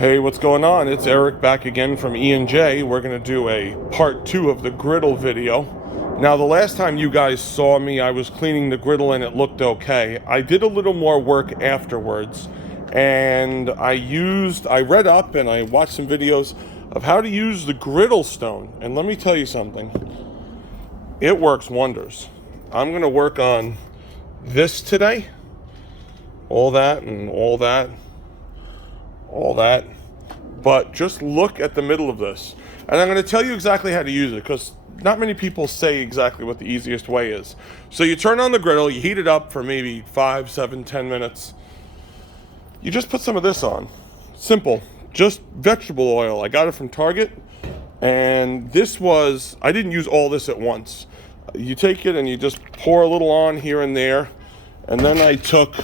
Hey, what's going on? It's Eric back again from E&J. We're going to do a part 2 of the griddle video. Now, the last time you guys saw me, I was cleaning the griddle and it looked okay. I did a little more work afterwards, and I read up and I watched some videos of how to use the griddle stone. And let me tell you something, it works wonders. I'm going to work on this today. All that and all that. All that. But just look at the middle of this. And I'm going to tell you exactly how to use it, because not many people say exactly what the easiest way is. So you turn on the griddle, you heat it up for maybe 5, 7, 10 minutes. You just put some of this on. Simple. Just vegetable oil. I got it from Target. And I didn't use all this at once. You take it and you just pour a little on here and there. And then I took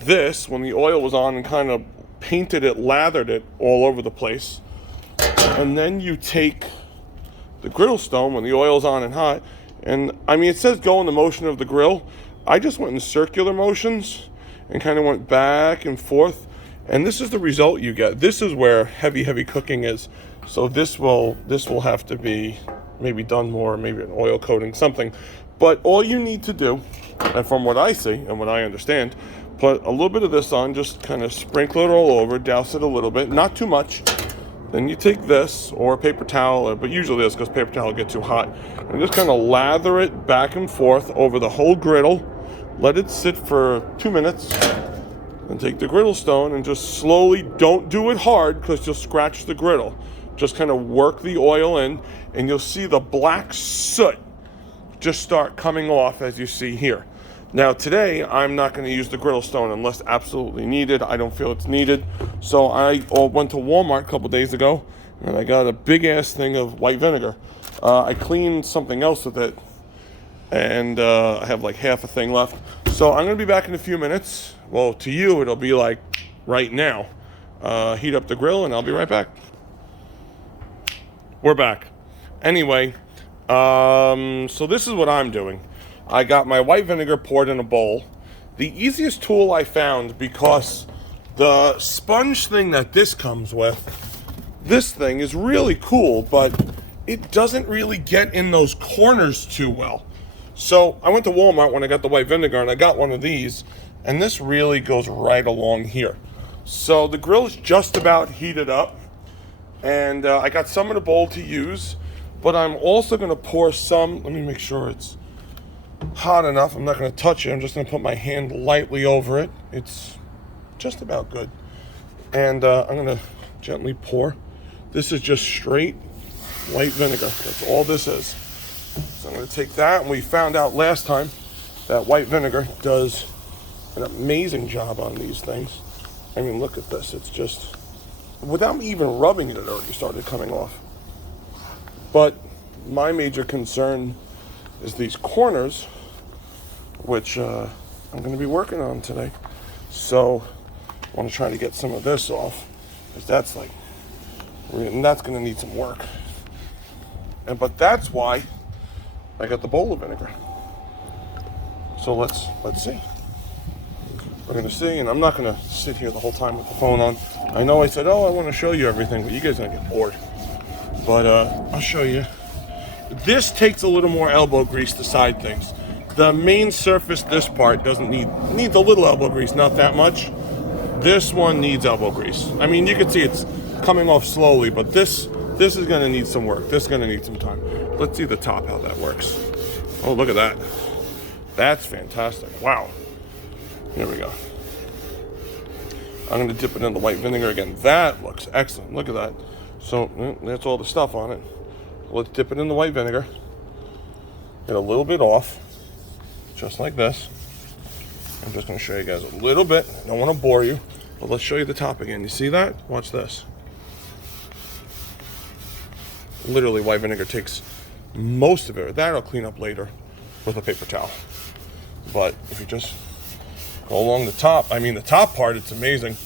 this, when the oil was on, and kind of painted it, lathered it all over the place. And then you take the griddle stone when the oil's on and hot, and I mean, it says go in the motion of the grill. I just went in circular motions and kind of went back and forth, and this is the result you get. This is where heavy cooking is. So this will have to be maybe done more, maybe an oil coating, something. But all you need to do, and from what I see and what I understand, put a little bit of this on, just kind of sprinkle it all over, douse it a little bit, not too much. Then you take this, or a paper towel, but usually this, because paper towel will get too hot, and just kind of lather it back and forth over the whole griddle. Let it sit for 2 minutes, and take the griddle stone and just slowly, don't do it hard, because you'll scratch the griddle. Just kind of work the oil in, and you'll see the black soot just start coming off, as you see here. Now today, I'm not going to use the griddle stone unless absolutely needed. I don't feel it's needed. So I went to Walmart a couple days ago, and I got a big ass thing of white vinegar. I cleaned something else with it, and I have like half a thing left. So I'm going to be back in a few minutes. Well, to you, it'll be like right now. Heat up the grill, and I'll be right back. We're back. Anyway, so this is what I'm doing. I got my white vinegar poured in a bowl. The easiest tool I found, because the sponge thing that this comes with, this thing is really cool, but it doesn't really get in those corners too well. So I went to Walmart when I got the white vinegar, and I got one of these, and this really goes right along here. So the grill's just about heated up, and I got some in a bowl to use, but I'm also going to pour some. Let me make sure it's hot enough. I'm not going to touch it. I'm just going to put my hand lightly over it. It's just about good. And I'm going to gently pour. This is just straight white vinegar. That's all this is. So I'm going to take that, and we found out last time that white vinegar does an amazing job on these things. I mean, look at this. It's just, without me even rubbing it, it already started coming off. But my major concern is these corners, which I'm going to be working on today. So I want to try to get some of this off, because that's like, and that's going to need some work. But that's why I got the bowl of vinegar. So let's see. We're going to see, and I'm not going to sit here the whole time with the phone on. I know I said, I want to show you everything, but you guys are going to get bored. But I'll show you. This takes a little more elbow grease to side things. The main surface, this part, needs a little elbow grease, not that much. This one needs elbow grease. I mean, you can see it's coming off slowly, but this is going to need some work. This is going to need some time. Let's see the top, how that works. Oh, look at that. That's fantastic. Wow. Here we go. I'm going to dip it in the white vinegar again. That looks excellent. Look at that. So that's all the stuff on it. Let's dip it in the white vinegar. Get a little bit off, just like this. I'm just going to show you guys a little bit. I don't want to bore you, but let's show you the top again. You see that? Watch this. Literally, white vinegar takes most of it. That I'll clean up later with a paper towel. But if you just go along the top, I mean, the top part, it's amazing.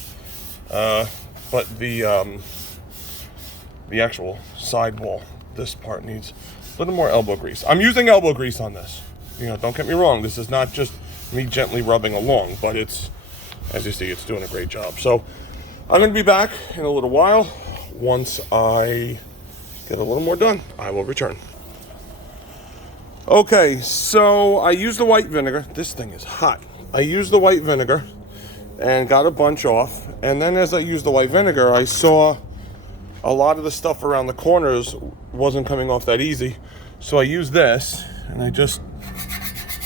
But the actual side wall, this part needs a little more elbow grease. I'm using elbow grease on this. Don't get me wrong. This is not just me gently rubbing along, but it's, as you see, it's doing a great job. So I'm going to be back in a little while. Once I get a little more done, I will return. Okay, so I used the white vinegar. This thing is hot. I used the white vinegar and got a bunch off. And then as I used the white vinegar, I saw a lot of the stuff around the corners wasn't coming off that easy. So I used this, and I just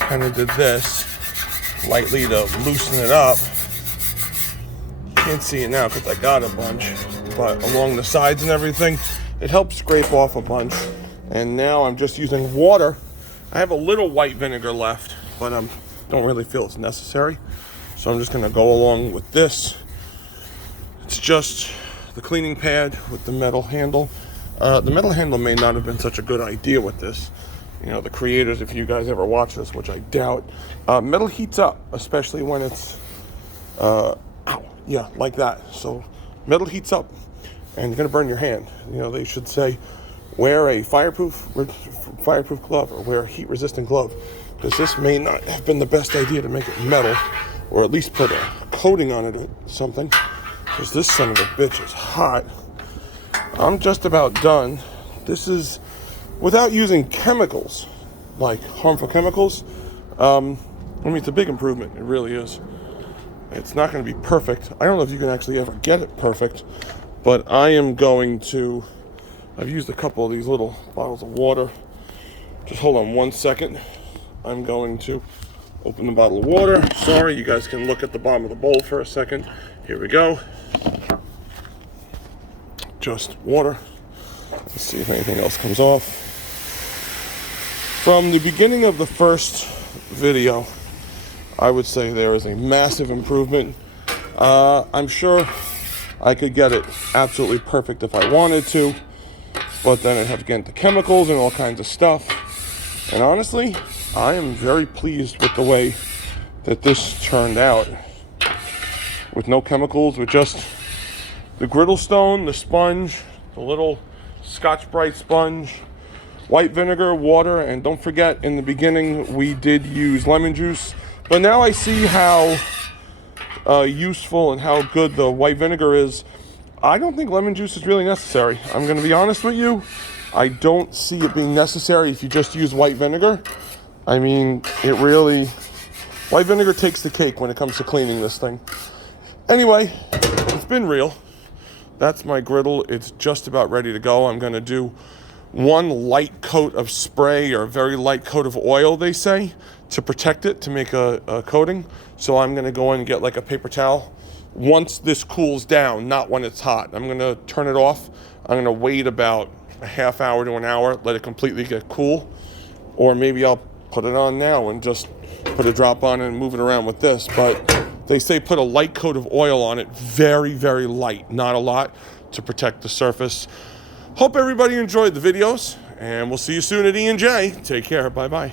kind of did this lightly to loosen it up. Can't see it now because I got a bunch, but along the sides and everything, it helps scrape off a bunch. And now I'm just using water. I have a little white vinegar left, but I don't really feel it's necessary. So I'm just gonna go along with this. It's just the cleaning pad with the metal handle. The metal handle may not have been such a good idea with this. You know, the creators, if you guys ever watch this, which I doubt, metal heats up, especially when it's, yeah, like that. So metal heats up and you're gonna burn your hand. You know, they should say, wear a fireproof glove or wear a heat-resistant glove, because this may not have been the best idea to make it metal, or at least put a coating on it or something, because this son of a bitch is hot. I'm just about done. This is without using chemicals, like harmful chemicals. I mean, it's a big improvement. It really is. It's not going to be perfect. I don't know if you can actually ever get it perfect, but I am going to, I've used a couple of these little bottles of water. Just hold on one second. I'm going to open the bottle of water. Sorry, you guys can look at the bottom of the bowl for a second. Here we go. Just water. Let's see if anything else comes off. From the beginning of the first video, I would say there is a massive improvement. I'm sure I could get it absolutely perfect if I wanted to, but then I'd have to get into chemicals and all kinds of stuff. And honestly, I am very pleased with the way that this turned out. With no chemicals, with just the griddle stone, the sponge, the little Scotch-Brite sponge, white vinegar, water, and don't forget, in the beginning we did use lemon juice. But now I see how useful and how good the white vinegar is. I don't think lemon juice is really necessary. I'm going to be honest with you. I don't see it being necessary if you just use white vinegar. I mean, it really, white vinegar takes the cake when it comes to cleaning this thing. Anyway, it's been real. That's my griddle. It's just about ready to go. I'm going to do one light coat of spray or a very light coat of oil, they say, to protect it, to make a coating. So I'm going to go in and get like a paper towel once this cools down, not when it's hot. I'm going to turn it off. I'm going to wait about a half hour to an hour, let it completely get cool. Or maybe I'll put it on now and just put a drop on it and move it around with this. But they say put a light coat of oil on it, very, very light, not a lot, to protect the surface. Hope everybody enjoyed the videos, and we'll see you soon at E&J. Take care. Bye-bye.